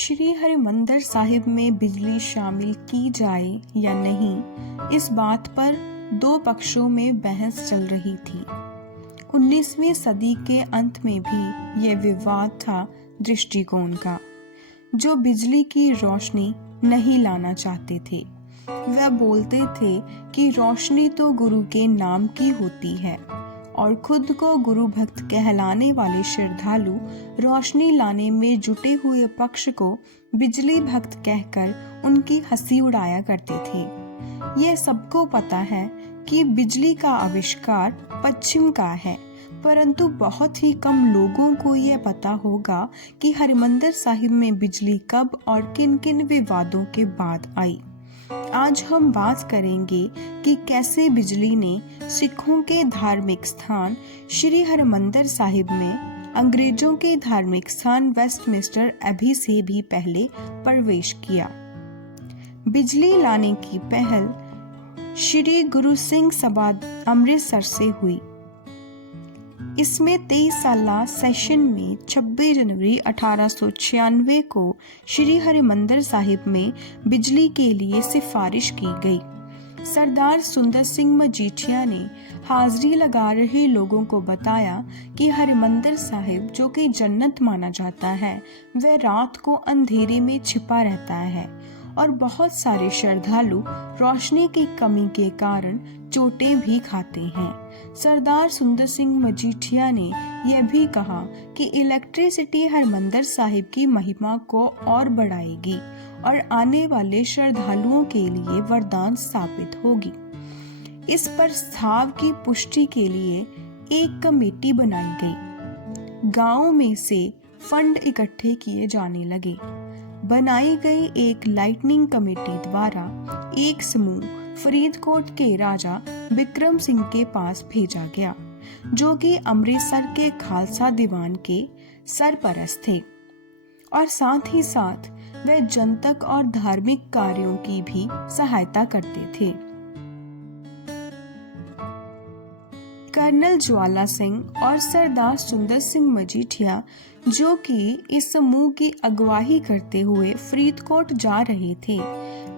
श्री हरिमंदिर साहिब में बिजली शामिल की जाए या नहीं, इस बात पर दो पक्षों में बहस चल रही थी। 19वीं सदी के अंत में भी यह विवाद था दृष्टिकोण का। जो बिजली की रोशनी नहीं लाना चाहते थे वह बोलते थे कि रोशनी तो गुरु के नाम की होती है, और खुद को गुरु भक्त कहलाने वाले श्रद्धालु रोशनी लाने में जुटे हुए पक्ष को बिजली भक्त कहकर उनकी हंसी उड़ाया करते थे। यह सबको पता है कि बिजली का आविष्कार पश्चिम का है, परंतु बहुत ही कम लोगों को यह पता होगा कि हरिमंदिर साहिब में बिजली कब और किन किन विवादों के बाद आई। आज हम बात करेंगे कि कैसे बिजली ने सिखों के धार्मिक स्थान श्री हरिमंदिर साहिब में अंग्रेजों के धार्मिक स्थान वेस्टमिंस्टर एबी से भी पहले प्रवेश किया। बिजली लाने की पहल श्री गुरु सिंह सभा अमृतसर से हुई। इसमें 23 साला सेशन में 26 जनवरी 1896 को श्री हरिमंदिर साहिब में बिजली के लिए सिफारिश की गई। सरदार सुंदर सिंह मजीठिया ने हाजिरी लगा रहे लोगों को बताया कि हरिमंदिर साहिब, जो कि जन्नत माना जाता है, वह रात को अंधेरे में छिपा रहता है और बहुत सारे श्रद्धालु रोशनी की कमी के कारण चोटें भी खाते हैं। सरदार सुंदर सिंह मजीठिया ने यह भी कहा कि इलेक्ट्रिसिटी हरिमंदिर साहिब की महिमा को और बढ़ाएगी और आने वाले श्रद्धालुओं के लिए वरदान स्थापित होगी। इस प्रस्ताव की पुष्टि के लिए एक कमेटी बनाई गई। गांव में से फंड इकट्ठे किए जाने लगे। बनाई गई एक लाइटनिंग कमेटी द्वारा एक समूह फरीदकोट के राजा बिक्रम सिंह के पास भेजा गया, जो कि अमृतसर के खालसा दीवान के सरपरस्त थे और साथ ही साथ वे जनतक और धार्मिक कार्यों की भी सहायता करते थे। कर्नल ज्वाला सिंह और सरदार सुंदर सिंह मजीठिया, जो कि इस समूह की अगुवाई करते हुए फरीदकोट जा रहे थे,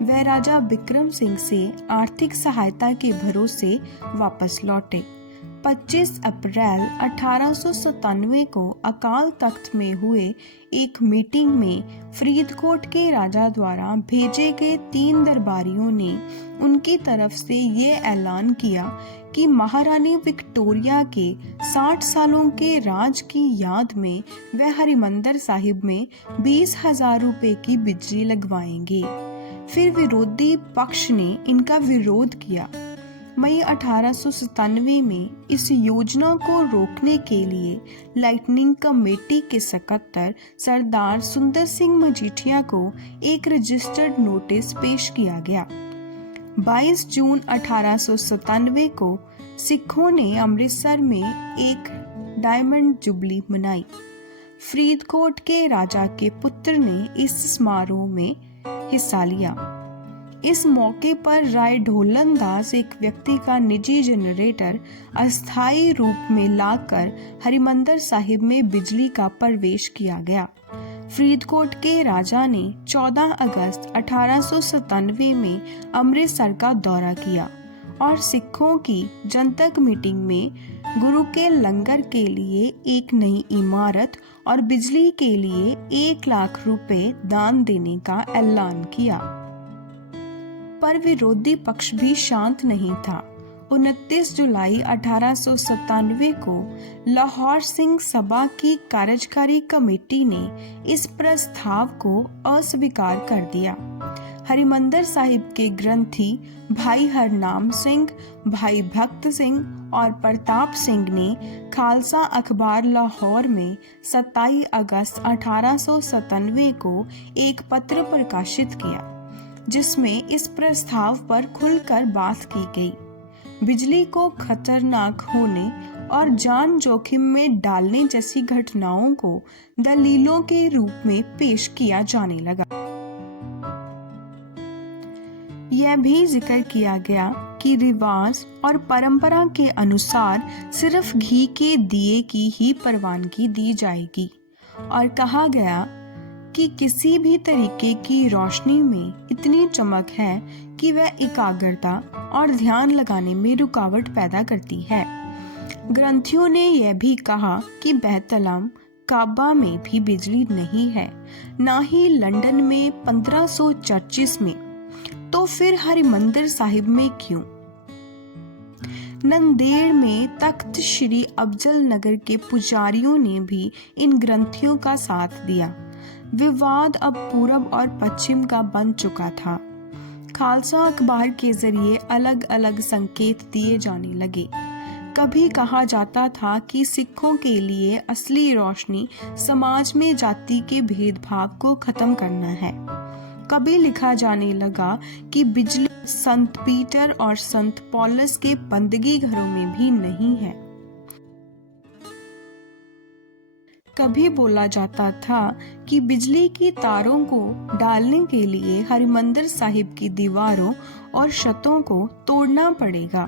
वह राजा बिक्रम सिंह से आर्थिक सहायता के भरोसे वापस लौटे। 25 अप्रैल 1897 को अकाल तख्त में हुए एक मीटिंग में फरीदकोट के राजा द्वारा भेजे गए 3 दरबारियों ने उनकी तरफ से ये ऐलान किया कि महारानी विक्टोरिया के 60 सालों के राज की याद में वह हरिमंदिर साहिब में 20,000 रुपए की बिजली लगवाएंगे। फिर विरोधी पक्ष ने इनका विरोध किया। मई 1897 में इस योजना को रोकने के लिए लाइटनिंग कमेटी के सकत्तर सरदार सुंदर सिंह मजीठिया को एक रजिस्टर्ड नोटिस पेश किया गया। 22 जून 1897 को सिखों ने अमृतसर में एक डायमंड जुबली मनाई। फरीदकोट के राजा के पुत्र ने इस समारोह में हिस्सा लिया। इस मौके पर राय ढोलन दास एक व्यक्ति का निजी जनरेटर अस्थायी रूप में लाकर हरिमंदिर साहिब में बिजली का प्रवेश किया गया। फरीदकोट के राजा ने 14 अगस्त 1897 में अमृतसर का दौरा किया और सिखों की जनतक मीटिंग में गुरु के लंगर के लिए एक नई इमारत और बिजली के लिए 1 लाख रुपए दान देने का ऐलान किया। पर विरोधी पक्ष भी शांत नहीं था। 29 जुलाई 1897 को लाहौर सिंह सभा की कार्यकारी कमेटी ने इस प्रस्ताव को अस्वीकार कर दिया। हरिमंदिर साहिब के ग्रंथी भाई हरनाम सिंह, भाई भक्त सिंह और प्रताप सिंह ने खालसा अखबार लाहौर में 27 अगस्त 1897 को एक पत्र प्रकाशित किया, जिसमें इस प्रस्ताव पर खुलकर बात की गई। बिजली को खतरनाक होने और जान जोखिम में डालने जैसी घटनाओं को दलीलों के रूप में पेश किया जाने लगा। यह भी जिक्र किया गया कि रिवाज और परंपरा के अनुसार सिर्फ घी के दिए की ही प्रवानगी दी जाएगी और कहा गया कि किसी भी तरीके की रोशनी में इतनी चमक है कि वह एकाग्रता और ध्यान लगाने में रुकावट पैदा करती है। ग्रंथियों ने यह भी कहा कि बैतलहम काबा में भी बिजली नहीं है, ना ही लंदन में 1500 चर्चिस में, तो फिर हरिमंदिर साहिब में क्यों? नंदेड़ में तख्त श्री अफजल नगर के पुजारियों ने भी इन ग्रंथियों का साथ दिया। विवाद अब पूरब और पश्चिम का बन चुका था। खालसा अखबार के जरिए अलग अलग संकेत दिए जाने लगे। कभी कहा जाता था कि सिखों के लिए असली रोशनी समाज में जाति के भेदभाव को खत्म करना है। कभी लिखा जाने लगा कि बिजली संत पीटर और संत पॉलस के बंदगी घरों में भी नहीं है। कभी बोला जाता था कि बिजली की तारों को डालने के लिए हरिमंदिर साहिब की दीवारों और छतों को तोड़ना पड़ेगा,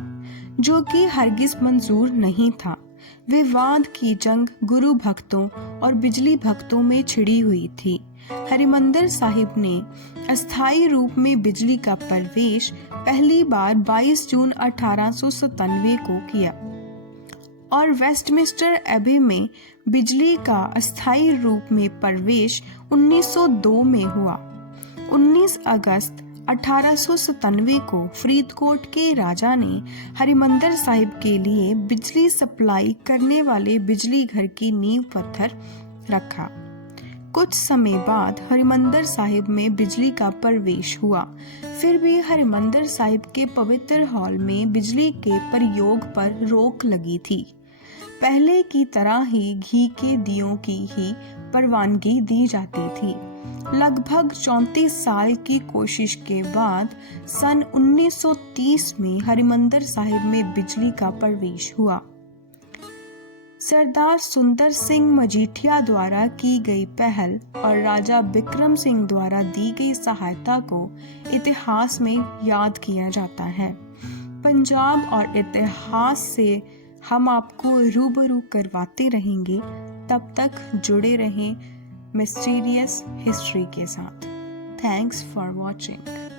जो कि हरगिज मंजूर नहीं था। विवाद की जंग गुरु भक्तों और बिजली भक्तों में छिड़ी हुई थी। हरिमंदिर साहिब ने अस्थायी रूप में बिजली का प्रवेश पहली बार 22 जून 1897 को किया और वेस्टमिंस्टर एबे में बिजली का अस्थायी रूप में प्रवेश 1902 में हुआ। 19 अगस्त 1897 को फरीदकोट के राजा ने हरिमंदिर साहिब के लिए बिजली सप्लाई करने वाले बिजली घर की नींव पत्थर रखा। कुछ समय बाद हरिमंदिर साहिब में बिजली का प्रवेश हुआ। फिर भी हरिमंदिर साहिब के पवित्र हॉल में बिजली के प्रयोग पर रोक लगी थी। पहले की तरह ही घी के दियों की ही परवानगी दी जाती थी। लगभग 34 साल की कोशिश के बाद सन 1930 में हरिमंदिर साहिब में बिजली का प्रवेश हुआ। सरदार सुंदर सिंह मजीठिया द्वारा की गई पहल और राजा बिक्रम सिंह द्वारा दी गई सहायता को इतिहास में याद किया जाता है। पंजाब और इतिहास से हम आपको रूबरू करवाते रहेंगे। तब तक जुड़े रहें मिस्टीरियस हिस्ट्री के साथ। Thanks for watching.